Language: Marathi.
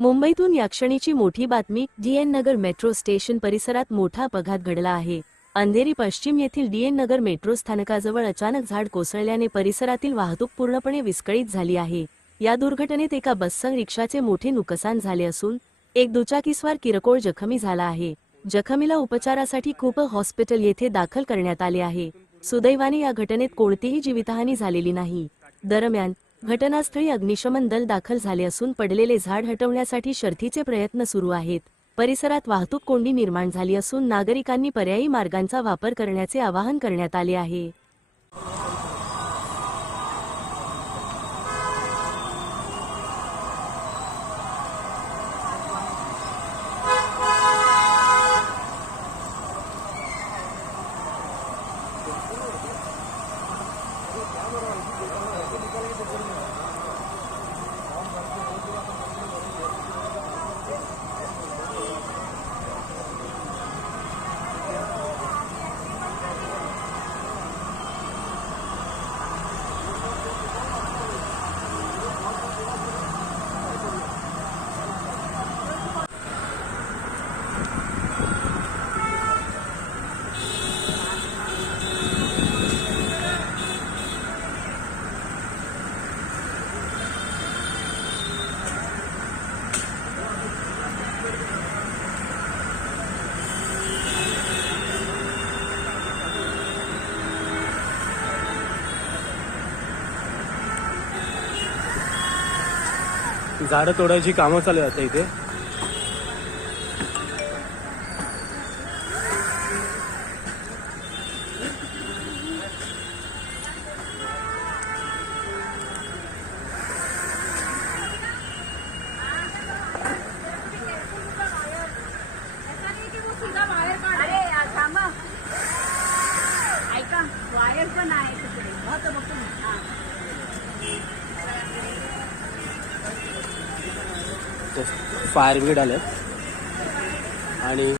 मुंबईतून या क्षणीची मोठी बातमी. डीएन नगर मेट्रो स्टेशन परिसरात मोठा अपघात घडला आहे. अंधेरी पश्चिम येथील डीएन नगर मेट्रो स्थानकाजवळ अचानक झाड कोसळल्याने परिसरातील वाहतूक पूर्णपणे विस्कळीत झाली आहे. या दुर्घटनेत एका बससह रिक्षाचे मोठे नुकसान झाले असून एक दुचाकीस्वार किरकोळ जखमी झाला आहे. जखमीला उपचारासाठी खूप हॉस्पिटल येथे दाखल करण्यात आले आहे. सुदैवाने या घटनेत कोणतीही जीवितहानी झालेली नाही. दरम्यान घटनास्थळी अग्निशमन दल दाखल झाले असून पडलेले झाड हटवण्यासाठी शर्थीचे प्रयत्न सुरू आहेत. परिसरात वाहतूक कोंडी निर्माण झाली असून नागरिकांनी पर्यायी मार्गांचा वापर करण्याचे आवाहन करण्यात आले आहे. झाडं तोडायची कामं चालू आहेत इथे. वायर पण आहे तिकडे. फायर ब्रिगेड आले आणि